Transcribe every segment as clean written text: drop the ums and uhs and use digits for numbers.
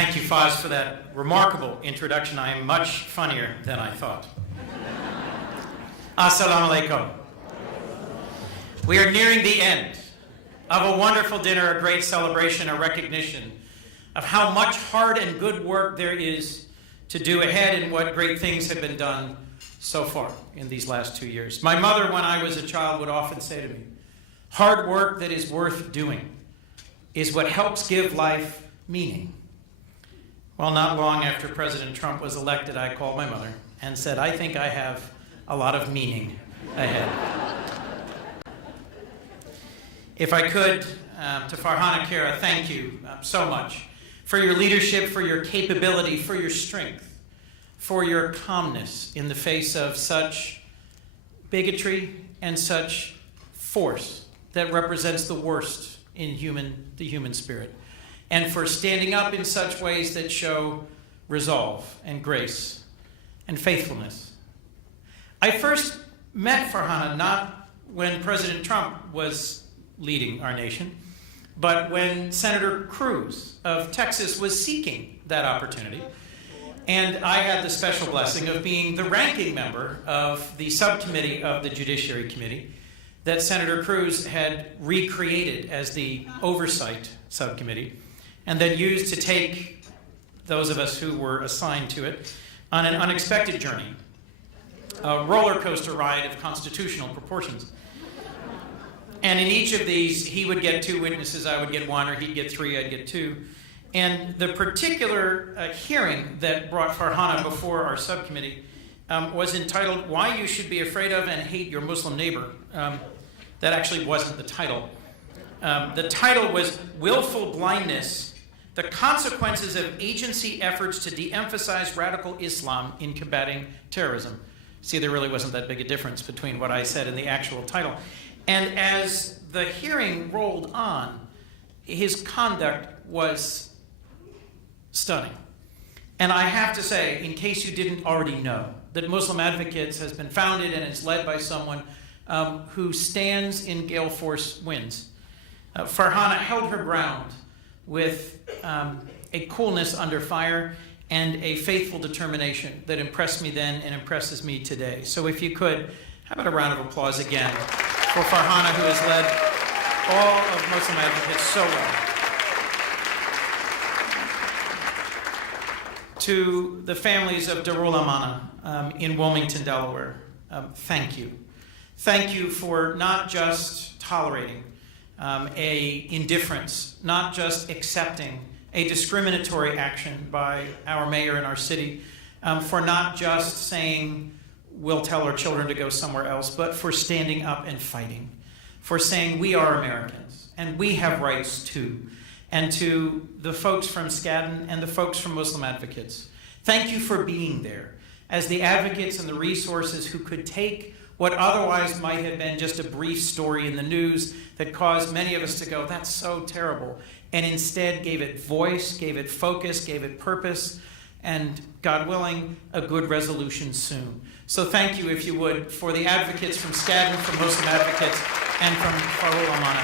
Thank you, Foz, for that remarkable introduction. I am much funnier than I thought. Assalamu alaikum. We are nearing the end of a wonderful dinner, a great celebration, a recognition of how much hard and good work there is to do ahead and what great things have been done so far in these last 2 years. My mother, when I was a child, would often say to me, hard work that is worth doing is what helps give life meaning. Well, not long after President Trump was elected, I called my mother and said, I think I have a lot of meaning ahead. If I could, to Farhana Kara, thank you so much for your leadership, for your capability, for your strength, for your calmness in the face of such bigotry and such force that represents the worst in the human spirit, and for standing up in such ways that show resolve and grace and faithfulness. I first met Farhana not when President Trump was leading our nation, but when Senator Cruz of Texas was seeking that opportunity. And I had the special blessing of being the ranking member of the subcommittee of the Judiciary Committee that Senator Cruz had recreated as the Oversight Subcommittee, and then used to take those of us who were assigned to it on an unexpected journey, a roller coaster ride of constitutional proportions. And in each of these, he would get 2 witnesses, I would get 1, or he'd get 3, I'd get 2. And the particular hearing that brought Farhana before our subcommittee was entitled, Why You Should Be Afraid of and Hate Your Muslim Neighbor. That actually wasn't the title. The title was Willful Blindness, the Consequences of Agency Efforts to De-emphasize Radical Islam in Combating Terrorism. See, there really wasn't that big a difference between what I said and the actual title. And as the hearing rolled on, his conduct was stunning. And I have to say, in case you didn't already know, that Muslim Advocates has been founded and is led by someone who stands in gale force winds. Farhana held her ground with a coolness under fire and a faithful determination that impressed me then and impresses me today. So if you could, how about a round of applause again for Farhana, who has led all of Muslim Advocates so well. To the families of Darul Amana in Wilmington, Delaware, thank you. Thank you for not just tolerating a indifference, not just accepting a discriminatory action by our mayor in our city, for not just saying we'll tell our children to go somewhere else, but for standing up and fighting, for saying we are Americans and we have rights too. And to the folks from Skadden and the folks from Muslim Advocates, thank you for being there as the advocates and the resources who could take what otherwise might have been just a brief story in the news that caused many of us to go, that's so terrible, and instead gave it voice, gave it focus, gave it purpose, and, God willing, a good resolution soon. So thank you, if you would, for the advocates from Skadden, from Muslim Advocates, and from Darul Amana.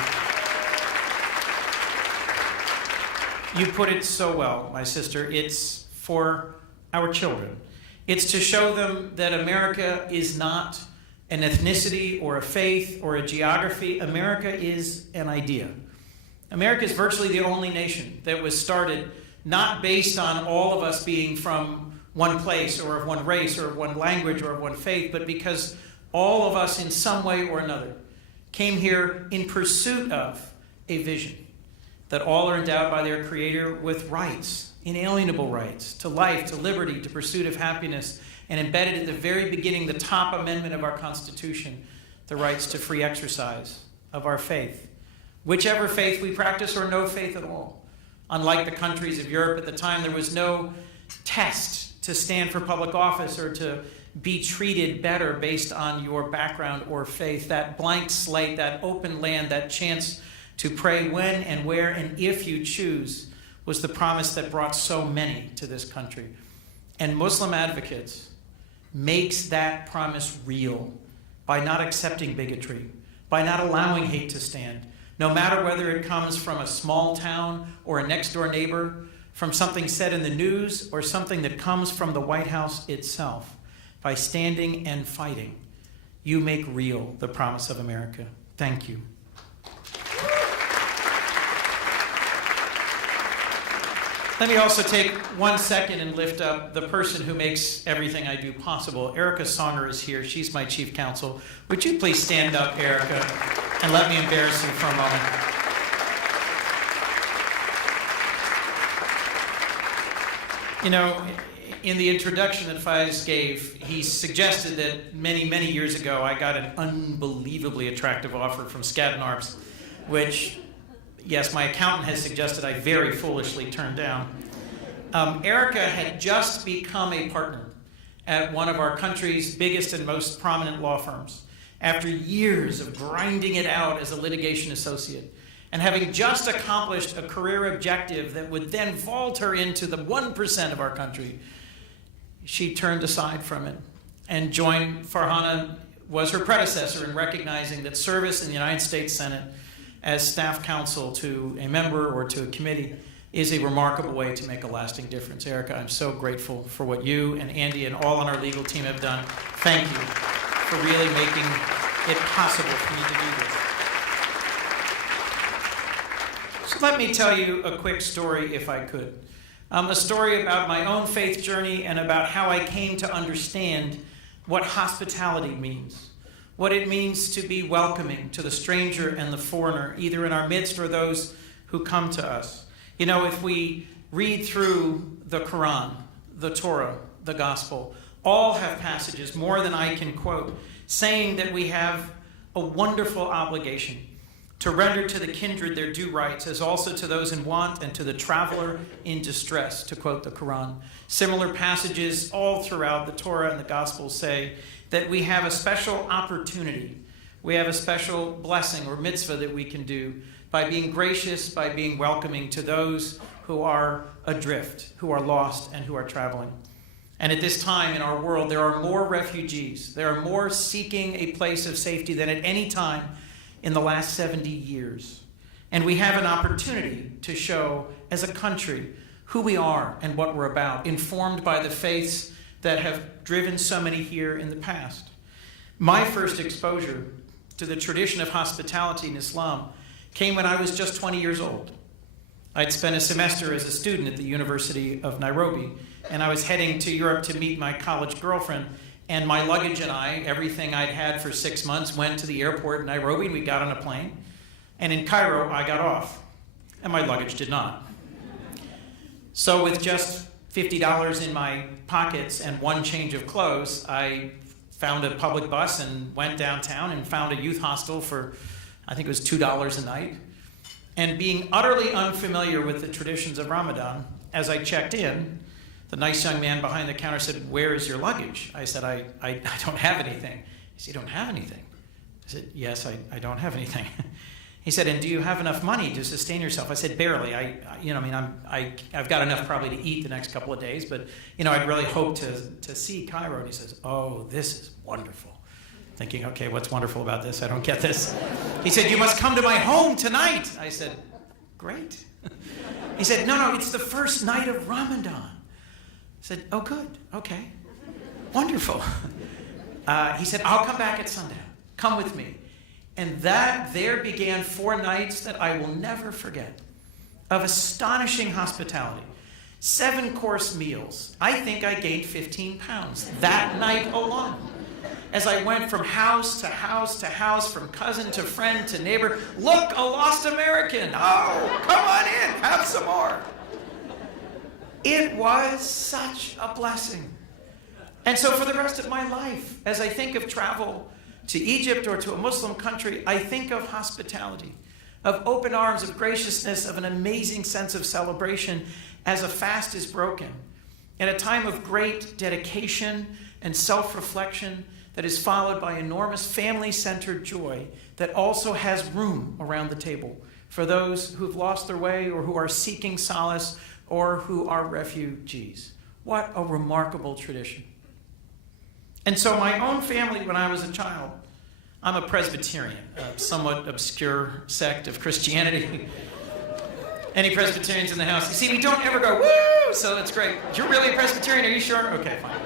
You put it so well, my sister. It's for our children. It's to show them that America is not an ethnicity or a faith or a geography. America is an idea. America is virtually the only nation that was started not based on all of us being from one place or of one race or of one language or of one faith, but because all of us in some way or another came here in pursuit of a vision that all are endowed by their Creator with rights, inalienable rights to life, to liberty, to pursuit of happiness, and embedded at the very beginning, the top amendment of our Constitution, the rights to free exercise of our faith, whichever faith we practice or no faith at all. Unlike the countries of Europe at the time, there was no test to stand for public office or to be treated better based on your background or faith. That blank slate, that open land, that chance to pray when and where and if you choose was the promise that brought so many to this country. And Muslim Advocates makes that promise real by not accepting bigotry, by not allowing hate to stand, no matter whether it comes from a small town or a next-door neighbor, from something said in the news or something that comes from the White House itself. By standing and fighting, you make real the promise of America. Thank you. Let me also take 1 second and lift up the person who makes everything I do possible. Erica Songer is here. She's my chief counsel. Would you please stand up, Erica, and let me embarrass you for a moment. You know, in the introduction that Faiz gave, he suggested that many, many years ago I got an unbelievably attractive offer from Skadden Arps, which, yes, my accountant has suggested I very foolishly turned down. Erica had just become a partner at one of our country's biggest and most prominent law firms after years of grinding it out as a litigation associate. And having just accomplished a career objective that would then vault her into the 1% of our country, she turned aside from it and joined Farhana, was her predecessor in recognizing that service in the United States Senate as staff counsel to a member or to a committee is a remarkable way to make a lasting difference. Erica, I'm so grateful for what you and Andy and all on our legal team have done. Thank you for really making it possible for me to do this. So let me tell you a quick story, if I could. A story about my own faith journey and about how I came to understand what hospitality means, what it means to be welcoming to the stranger and the foreigner, either in our midst or those who come to us. You know, if we read through the Quran, the Torah, the Gospel, all have passages, more than I can quote, saying that we have a wonderful obligation to render to the kindred their due rights, as also to those in want and to the traveler in distress, to quote the Quran. Similar passages all throughout the Torah and the Gospels say that we have a special opportunity, we have a special blessing or mitzvah that we can do by being gracious, by being welcoming to those who are adrift, who are lost, and who are traveling. And at this time in our world, there are more refugees, there are more seeking a place of safety than at any time in the last 70 years. And we have an opportunity to show, as a country, who we are and what we're about, informed by the faiths that have driven so many here in the past. My first exposure to the tradition of hospitality in Islam came when I was just 20 years old. I'd spent a semester as a student at the University of Nairobi, and I was heading to Europe to meet my college girlfriend. And my luggage and I, everything I'd had for 6 months, went to the airport in Nairobi, and we got on a plane. And in Cairo, I got off, and my luggage did not. So with just $50 in my pockets and one change of clothes, I found a public bus and went downtown and found a youth hostel for, I think it was $2 a night. And being utterly unfamiliar with the traditions of Ramadan, as I checked in, the nice young man behind the counter said, "Where is your luggage?" I said, I don't have anything. He said, "You don't have anything?" I said, "Yes, I don't have anything." He said, "And do you have enough money to sustain yourself?" I said, "Barely. I've got enough probably to eat the next couple of days, but I'd really hope to see Cairo." And he says, "Oh, this is wonderful." Thinking, okay, what's wonderful about this? I don't get this. He said, "You must come to my home tonight." I said, "Great." He said, No, it's the first night of Ramadan." I said, "Oh, good. Okay. Wonderful." He said, "I'll come back at sundown. Come with me." And there began 4 nights that I will never forget of astonishing hospitality. 7-course meals. I think I gained 15 pounds that night alone. As I went from house to house to house, from cousin to friend to neighbor. "Look, a lost American. Oh, come on in. Have some more." It was such a blessing. And so for the rest of my life, as I think of travel to Egypt or to a Muslim country, I think of hospitality, of open arms, of graciousness, of an amazing sense of celebration as a fast is broken, in a time of great dedication and self-reflection that is followed by enormous family-centered joy that also has room around the table for those who've lost their way or who are seeking solace or who are refugees. What a remarkable tradition. And so my own family, when I was a child, I'm a Presbyterian, a somewhat obscure sect of Christianity. Any Presbyterians in the house? You see, we don't ever go, woo, so it's great. You're really a Presbyterian, are you sure? Okay, fine.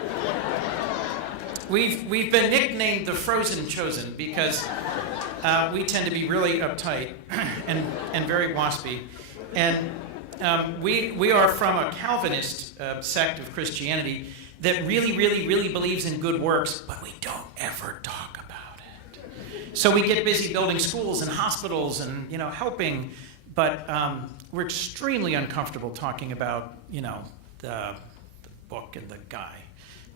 We've been nicknamed the Frozen Chosen because we tend to be really uptight and very waspy. And we are from a Calvinist sect of Christianity that really, really, really believes in good works, but we don't ever talk about it. So we get busy building schools and hospitals and, helping, but we're extremely uncomfortable talking about, the book and the guy.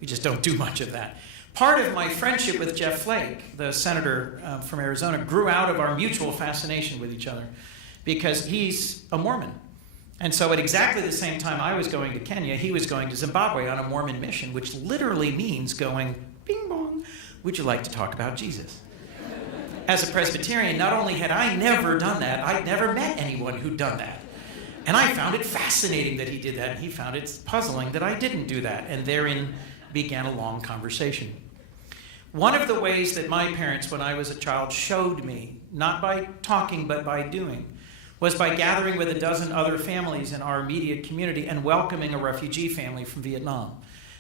We just don't do much of that. Part of my friendship with Jeff Flake, the senator from Arizona, grew out of our mutual fascination with each other because he's a Mormon. And so at exactly the same time I was going to Kenya, he was going to Zimbabwe on a Mormon mission, which literally means going, bing bong, would you like to talk about Jesus? As a Presbyterian, not only had I never done that, I'd never met anyone who'd done that. And I found it fascinating that he did that, and he found it puzzling that I didn't do that. And therein began a long conversation. One of the ways that my parents, when I was a child, showed me, not by talking but by doing, was by gathering with a dozen other families in our immediate community and welcoming a refugee family from Vietnam.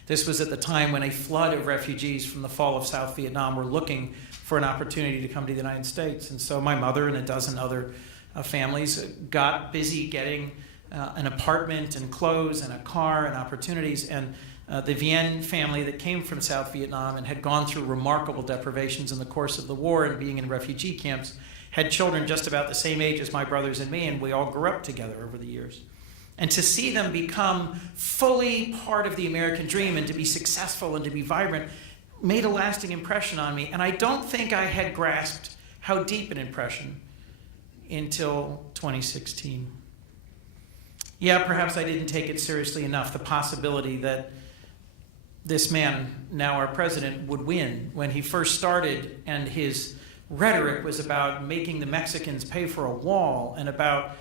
This was at the time when a flood of refugees from the fall of South Vietnam were looking for an opportunity to come to the United States. And so my mother and a dozen other families got busy getting an apartment and clothes and a car and opportunities. And the Vien family that came from South Vietnam and had gone through remarkable deprivations in the course of the war and being in refugee camps had children just about the same age as my brothers and me, and we all grew up together over the years. And to see them become fully part of the American dream and to be successful and to be vibrant made a lasting impression on me. And I don't think I had grasped how deep an impression until 2016. Yeah, perhaps I didn't take it seriously enough, the possibility that this man, now our president, would win. When he first started and his rhetoric was about making the Mexicans pay for a wall and about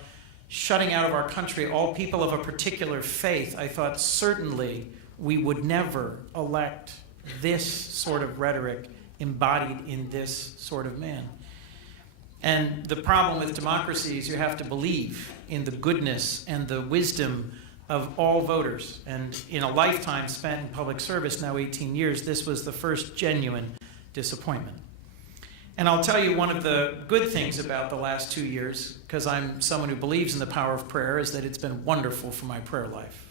shutting out of our country all people of a particular faith, I thought certainly we would never elect this sort of rhetoric embodied in this sort of man. And the problem with democracy is you have to believe in the goodness and the wisdom of all voters. And in a lifetime spent in public service, now 18 years, this was the first genuine disappointment. And I'll tell you one of the good things about the last 2 years, because I'm someone who believes in the power of prayer, is that it's been wonderful for my prayer life.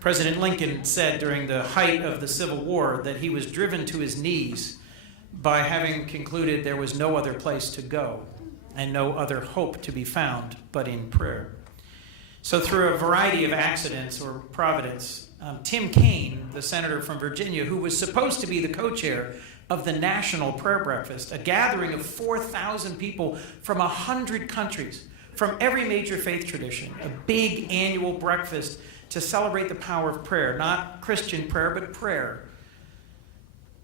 President Lincoln said during the height of the Civil War that he was driven to his knees by having concluded there was no other place to go and no other hope to be found but in prayer. So through a variety of accidents or providence, Tim Kaine, the senator from Virginia, who was supposed to be the co-chair of the National Prayer Breakfast, a gathering of 4,000 people from 100 countries, from every major faith tradition, a big annual breakfast to celebrate the power of prayer, not Christian prayer, but prayer.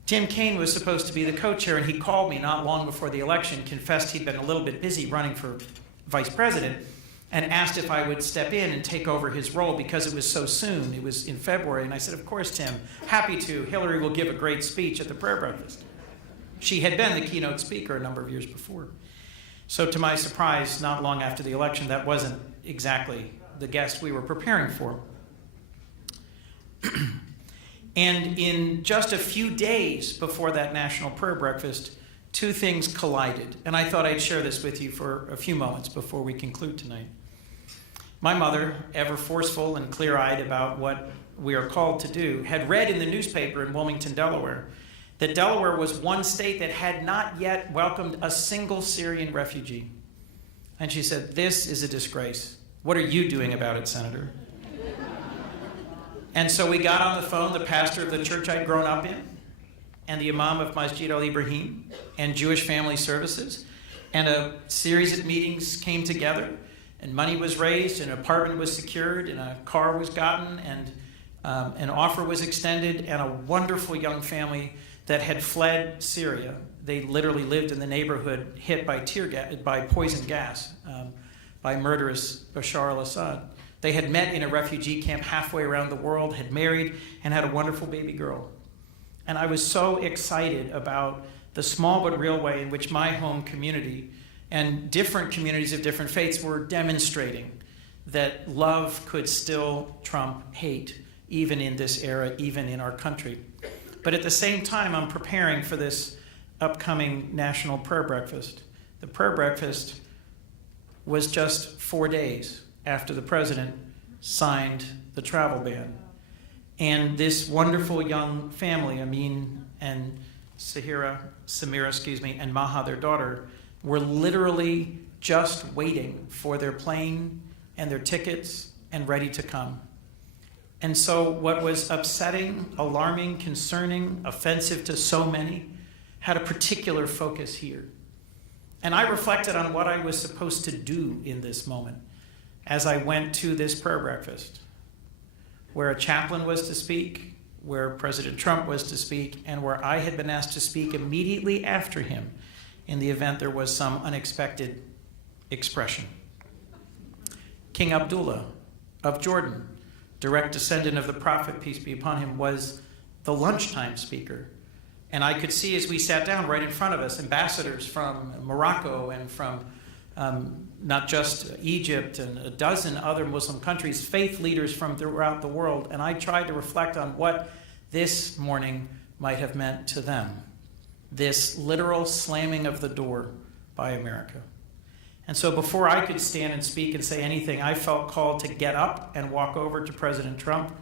Tim Kaine was supposed to be the co-chair, and he called me not long before the election, confessed he'd been a little bit busy running for vice president, and asked if I would step in and take over his role because it was so soon. It was in February. And I said, of course, Tim, happy to. Hillary will give a great speech at the prayer breakfast. She had been the keynote speaker a number of years before. So to my surprise, not long after the election, that wasn't exactly the guest we were preparing for. And in just a few days before that national prayer breakfast, two things collided. And I thought I'd share this with you for a few moments before we conclude tonight. My mother, ever forceful and clear-eyed about what we are called to do, had read in the newspaper in Wilmington, Delaware, that Delaware was one state that had not yet welcomed a single Syrian refugee. And she said, "This is a disgrace. What are you doing about it, Senator?" And so we got on the phone, the pastor of the church I'd grown up in, and the imam of Masjid al-Ibrahim, and Jewish Family Services, and a series of meetings came together, and money was raised, and an apartment was secured, and a car was gotten, and an offer was extended, and a wonderful young family that had fled Syria. They literally lived in the neighborhood hit by by poison gas, by murderous Bashar al-Assad. They had met in a refugee camp halfway around the world, had married, and had a wonderful baby girl. And I was so excited about the small but real way in which my home community And different communities of different faiths were demonstrating that love could still trump hate, even in this era, even in our country. But at the same time, I'm preparing for this upcoming National Prayer Breakfast. The prayer breakfast was just 4 days after the president signed the travel ban. And this wonderful young family, Amin and Samira, and Maha, their daughter, were literally just waiting for their plane and their tickets and ready to come. And so what was upsetting, alarming, concerning, offensive to so many had a particular focus here. And I reflected on what I was supposed to do in this moment as I went to this prayer breakfast, where a chaplain was to speak, where President Trump was to speak, and where I had been asked to speak immediately after him in the event there was some unexpected expression. King Abdullah of Jordan, direct descendant of the prophet, peace be upon him, was the lunchtime speaker. And I could see as we sat down right in front of us, ambassadors from Morocco and from not just Egypt and a dozen other Muslim countries, faith leaders from throughout the world. And I tried to reflect on what this morning might have meant to them. This literal slamming of the door by America. And so before I could stand and speak and say anything, I felt called to get up and walk over to President Trump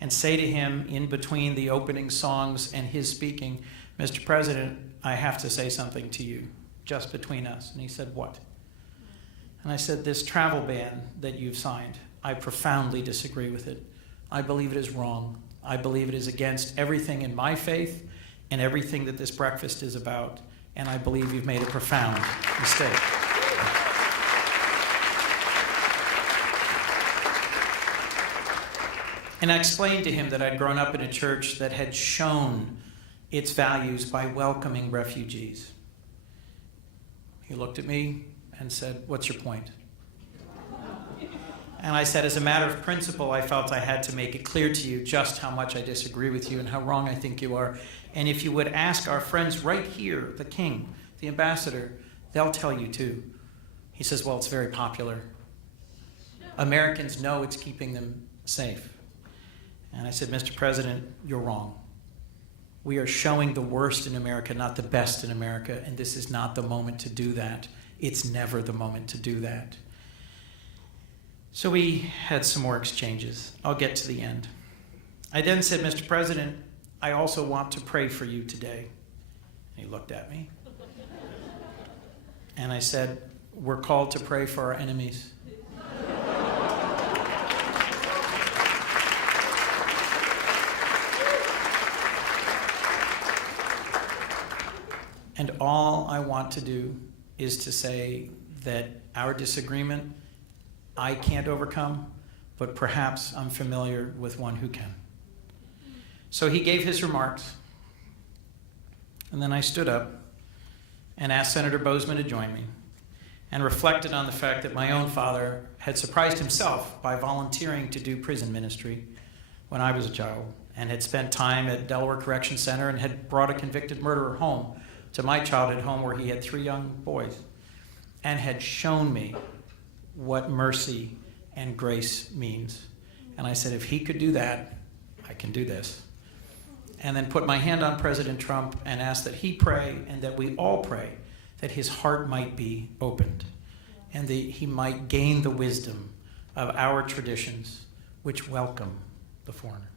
and say to him in between the opening songs and his speaking, "Mr. President, I have to say something to you, just between us." And he said, "What?" And I said, "This travel ban that you've signed, I profoundly disagree with it. I believe it is wrong. I believe it is against everything in my faith and everything that this breakfast is about. And I believe you've made a profound mistake." And I explained to him that I'd grown up in a church that had shown its values by welcoming refugees. He looked at me and said, "What's your point?" And I said, as a matter of principle, I felt I had to make it clear to you just how much I disagree with you and how wrong I think you are. And if you would ask our friends right here, the king, the ambassador, they'll tell you too. He says, "Well, it's very popular. Americans know it's keeping them safe." And I said, "Mr. President, you're wrong. We are showing the worst in America, not the best in America, and this is not the moment to do that. It's never the moment to do that." So we had some more exchanges. I'll get to the end. I then said, "Mr. President, I also want to pray for you today." And he looked at me. And I said, "We're called to pray for our enemies." And all I want to do is to say that our disagreement, I can't overcome, but perhaps I'm familiar with one who can. So he gave his remarks, and then I stood up and asked Senator Bozeman to join me and reflected on the fact that my own father had surprised himself by volunteering to do prison ministry when I was a child and had spent time at Delaware Correction Center and had brought a convicted murderer home to my childhood home where he had 3 young boys and had shown me what mercy and grace means. And I said, if he could do that, I can do this. And then put my hand on President Trump and asked that he pray and that we all pray that his heart might be opened and that he might gain the wisdom of our traditions which welcome the foreigner.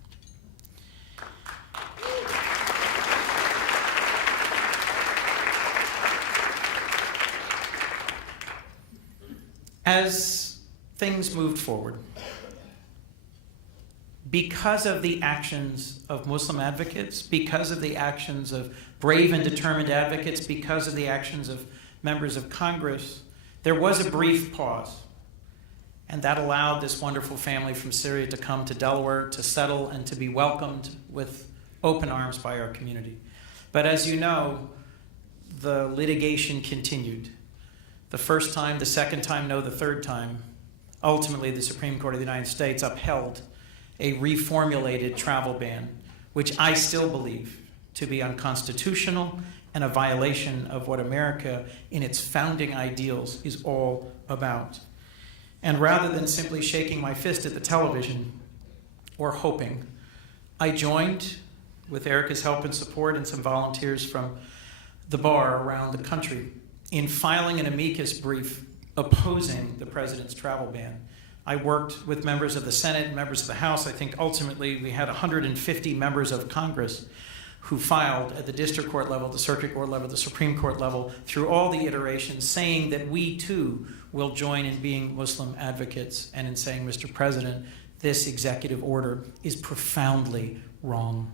As things moved forward, because of the actions of Muslim advocates, because of the actions of brave and determined advocates, because of the actions of members of Congress, there was a brief pause. And that allowed this wonderful family from Syria to come to Delaware, to settle, and to be welcomed with open arms by our community. But as you know, the litigation continued. The first time, the second time, no, the third time. Ultimately, the Supreme Court of the United States upheld a reformulated travel ban, which I still believe to be unconstitutional and a violation of what America in its founding ideals is all about. And rather than simply shaking my fist at the television or hoping, I joined, with Erica's help and support and some volunteers from the bar around the country, in filing an amicus brief opposing the president's travel ban. I worked with members of the Senate and members of the House. I think ultimately we had 150 members of Congress who filed at the district court level, the circuit court level, the Supreme Court level, through all the iterations, saying that we too will join in being Muslim advocates and in saying, Mr. President, this executive order is profoundly wrong.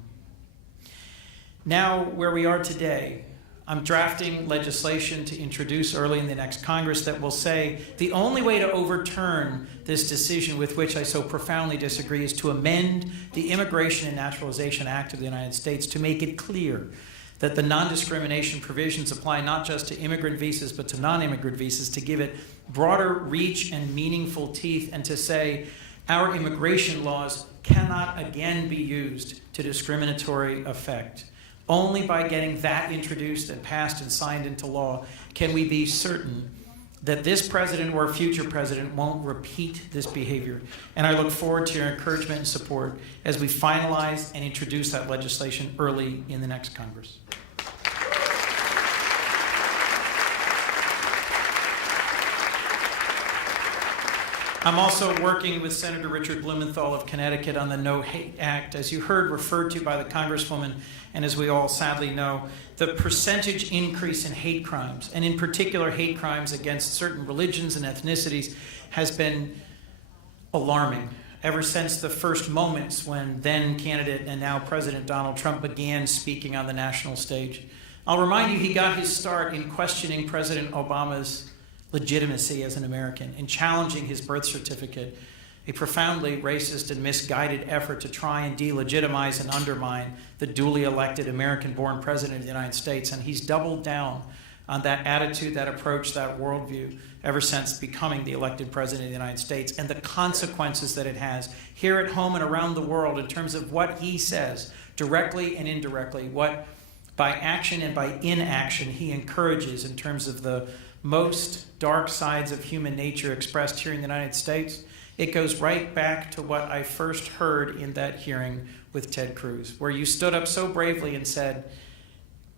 Now, where we are today, I'm drafting legislation to introduce early in the next Congress that will say the only way to overturn this decision with which I so profoundly disagree is to amend the Immigration and Naturalization Act of the United States to make it clear that the non-discrimination provisions apply not just to immigrant visas but to non-immigrant visas, to give it broader reach and meaningful teeth, and to say our immigration laws cannot again be used to discriminatory effect. Only by getting that introduced and passed and signed into law can we be certain that this president or future president won't repeat this behavior. And I look forward to your encouragement and support as we finalize and introduce that legislation early in the next Congress. I'm also working with Senator Richard Blumenthal of Connecticut on the No Hate Act, as you heard referred to by the Congresswoman, and as we all sadly know, the percentage increase in hate crimes, and in particular hate crimes against certain religions and ethnicities, has been alarming ever since the first moments when then candidate and now President Donald Trump began speaking on the national stage. I'll remind you, he got his start in questioning President Obama's legitimacy as an American, in challenging his birth certificate, a profoundly racist and misguided effort to try and delegitimize and undermine the duly elected American-born president of the United States. And he's doubled down on that attitude, that approach, that worldview ever since becoming the elected president of the United States, and the consequences that it has here at home and around the world in terms of what he says, directly and indirectly, what by action and by inaction he encourages in terms of the most dark sides of human nature expressed here in the United States. It goes right back to what I first heard in that hearing with Ted Cruz, where you stood up so bravely and said,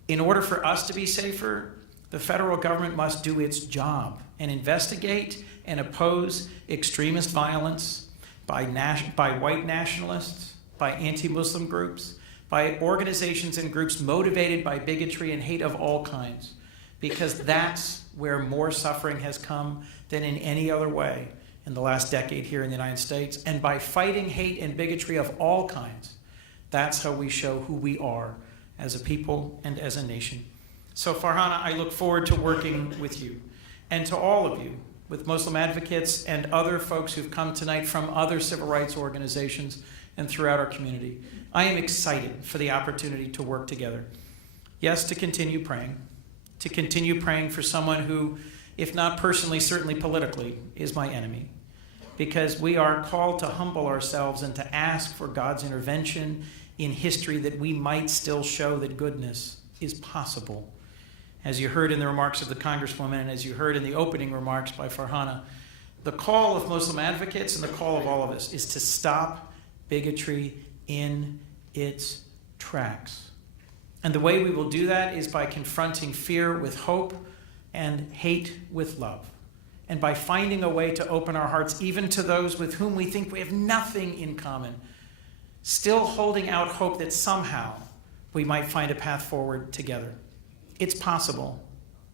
in order for us to be safer, the federal government must do its job and investigate and oppose extremist violence by white nationalists, by anti-Muslim groups, by organizations and groups motivated by bigotry and hate of all kinds, because that's where more suffering has come than in any other way in the last decade here in the United States. And by fighting hate and bigotry of all kinds, that's how we show who we are as a people and as a nation. So Farhana, I look forward to working with you and to all of you, with Muslim advocates and other folks who've come tonight from other civil rights organizations and throughout our community. I am excited for the opportunity to work together. Yes, to continue praying for someone who, if not personally, certainly politically, is my enemy. Because we are called to humble ourselves and to ask for God's intervention in history that we might still show that goodness is possible. As you heard in the remarks of the Congresswoman and as you heard in the opening remarks by Farhana, the call of Muslim advocates and the call of all of us is to stop bigotry in its tracks. And the way we will do that is by confronting fear with hope and hate with love. And by finding a way to open our hearts even to those with whom we think we have nothing in common, still holding out hope that somehow we might find a path forward together. It's possible.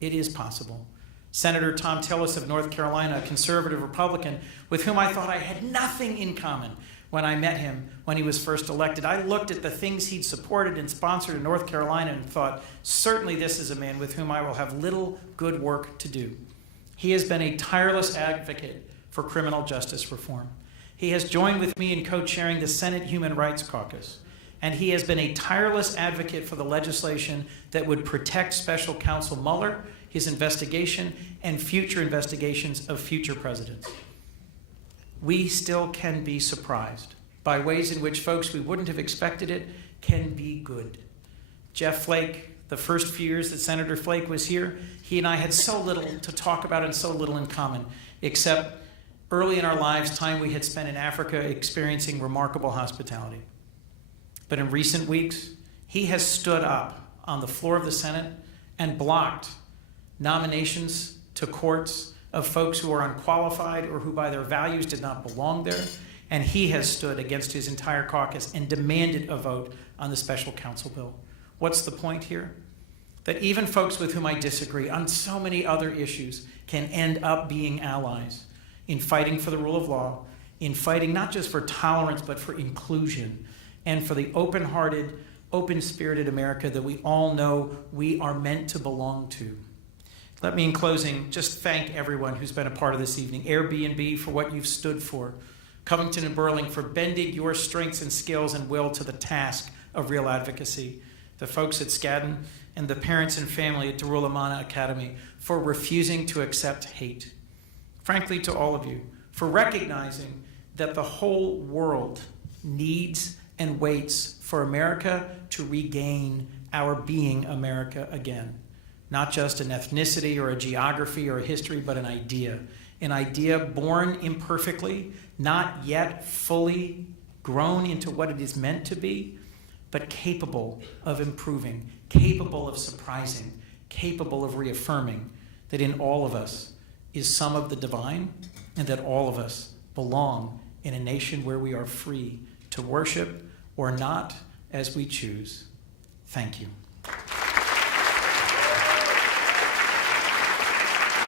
It is possible. Senator Tom Tillis of North Carolina, a conservative Republican, with whom I thought I had nothing in common when I met him when he was first elected. I looked at the things he'd supported and sponsored in North Carolina and thought, certainly this is a man with whom I will have little good work to do. He has been a tireless advocate for criminal justice reform. He has joined with me in co-chairing the Senate Human Rights Caucus, and he has been a tireless advocate for the legislation that would protect Special Counsel Mueller, his investigation, and future investigations of future presidents. We still can be surprised by ways in which folks we wouldn't have expected it can be good. Jeff Flake, the first few years that Senator Flake was here, he and I had so little to talk about and so little in common, except early in our lives, time we had spent in Africa experiencing remarkable hospitality. But in recent weeks, he has stood up on the floor of the Senate and blocked nominations to courts of folks who are unqualified or who by their values did not belong there. And he has stood against his entire caucus and demanded a vote on the special counsel bill. What's the point here? That even folks with whom I disagree on so many other issues can end up being allies in fighting for the rule of law, in fighting not just for tolerance, but for inclusion, and for the open-hearted, open-spirited America that we all know we are meant to belong to. Let me, in closing, just thank everyone who's been a part of this evening. Airbnb for what you've stood for. Covington and Burling for bending your strengths and skills and will to the task of real advocacy. The folks at Skadden and the parents and family at Darul Amana Academy for refusing to accept hate. Frankly, to all of you, for recognizing that the whole world needs and waits for America to regain our being America again. Not just an ethnicity or a geography or a history, but an idea born imperfectly, not yet fully grown into what it is meant to be, but capable of improving, capable of surprising, capable of reaffirming that in all of us is some of the divine, and that all of us belong in a nation where we are free to worship or not as we choose. Thank you.